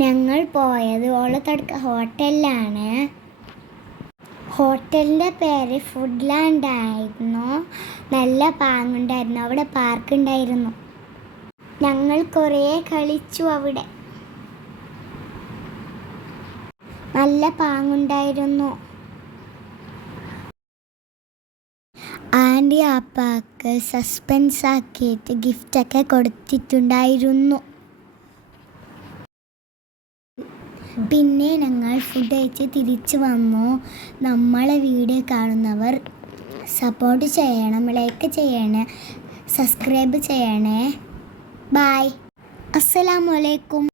ഞങ്ങൾ പോയത് ഓളത്തടുക്ക ഹോട്ടലിലാണ്. ഹോട്ടലിന്റെ പേര് ഫുഡ് ലാൻഡ് ആയിരുന്നു. നല്ല പാങ്ങുണ്ടായിരുന്നു. അവിടെ പാർക്ക് ഉണ്ടായിരുന്നു ഞങ്ങൾ കുറേ കളിച്ചു അവിടെ. നല്ല പാങ്ങുണ്ടായിരുന്നു. ആന്റി ആപ്പാക്ക് സസ്പെൻസ് ആക്കിയിട്ട് ഗിഫ്റ്റൊക്കെ കൊടുത്തിട്ടുണ്ടായിരുന്നു. പിന്നെ ഞങ്ങൾ ഫുഡ് കഴിച്ച് തിരിച്ചു വന്നു. നമ്മളെ വീഡിയോ കാണുന്നവർ സപ്പോർട്ട് ചെയ്യണം ലൈക്ക് ചെയ്യണേ സബ്സ്ക്രൈബ് ചെയ്യണേ. ബായ് അസ്സലാമലൈക്കും